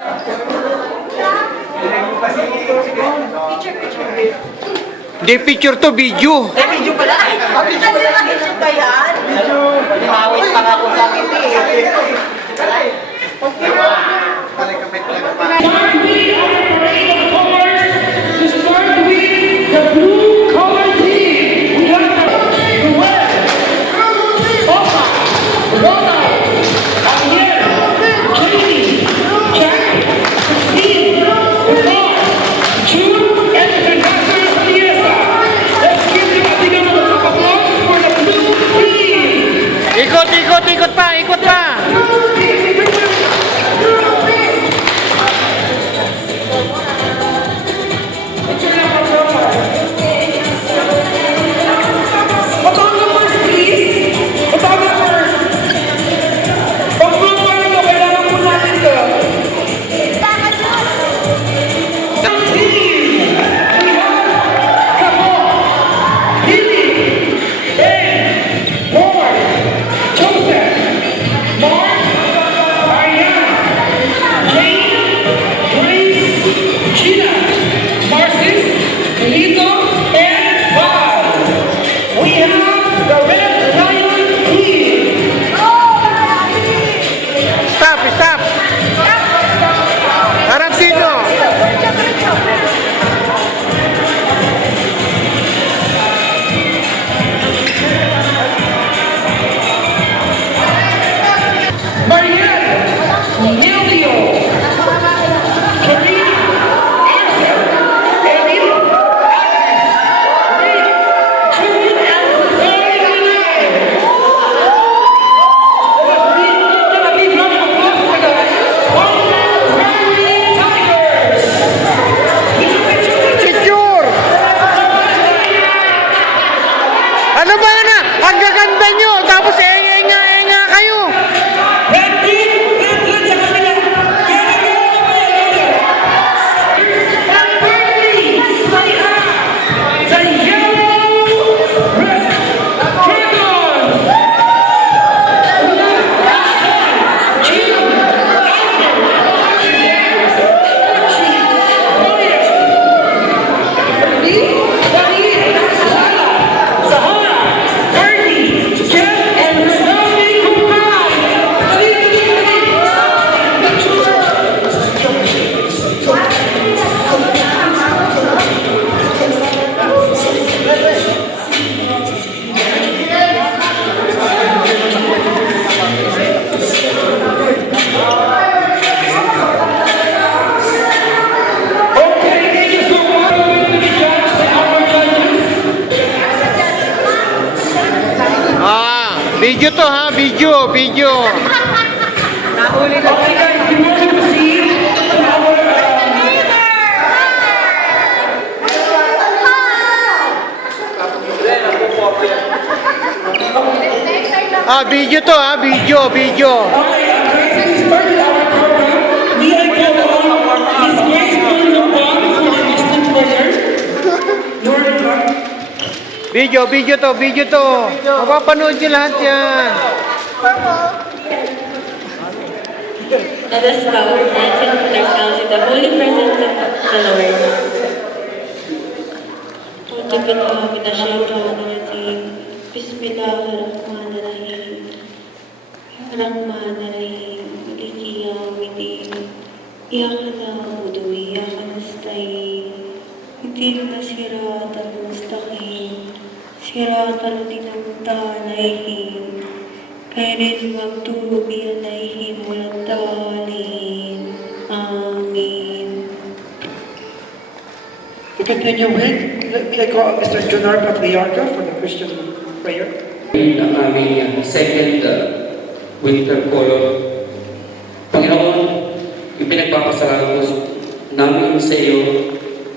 Hindi picture to, video. Video pala. Video ba yan? Video. Limawis pa nga kung sa akin Ikot pa, ikot pa. Stop! Harap sino? Ano ba na? Ang gaganda nyo, tapos enga kayo. Video to ha, video. Nahuli na. Video to ha, video. Video to. Mapapanood nyo lahat yan. Let us bow our heads and put ourselves in the holy presence of the Lord. Bismillahirrahmanirrahim. Rahmanirrahim. Maliki yawmiddin. Iyyaka na'budu wa iyyaka nasta'in. Ihdinas siratal mustaqim. Siratal ladzina an'amta 'alaihim. Ghairil maghdubi 'alaihim waladdallin. Amin. To continue with, let me call Mr. Jonar Patriarca for the Christian prayer. Ang aming second winter call. Panginoon, ipinagpapasalamat po namin sa iyo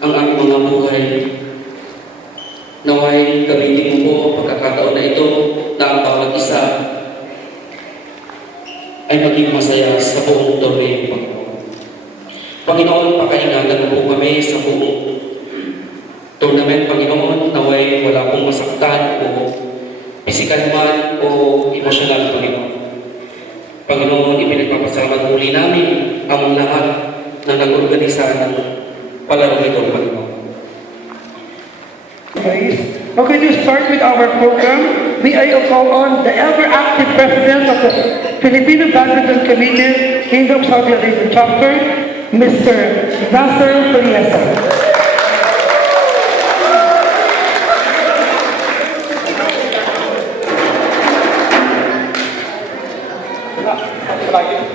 ang aming mga buhay. Naway gamitin mo po ang pagkakataon na ito na ang bawat isa ay maging masaya sa buong torneo, Panginoon. Panginoon, pakaingatan mo po kami sa buong tournament, Panginoon, naway wala pong masaktan o physical man o emotional, Panginoon. Panginoon, ipinagpapasalamat muli namin ang lahat na nag-organisa ng palaro ito, Panginoon. Okay, to start with our program, may I call on the ever-active President of the Filipino Badminton Committee, Kingdom Saudi Arabia Chapter, Mr. Nasser Priesa. Lagi.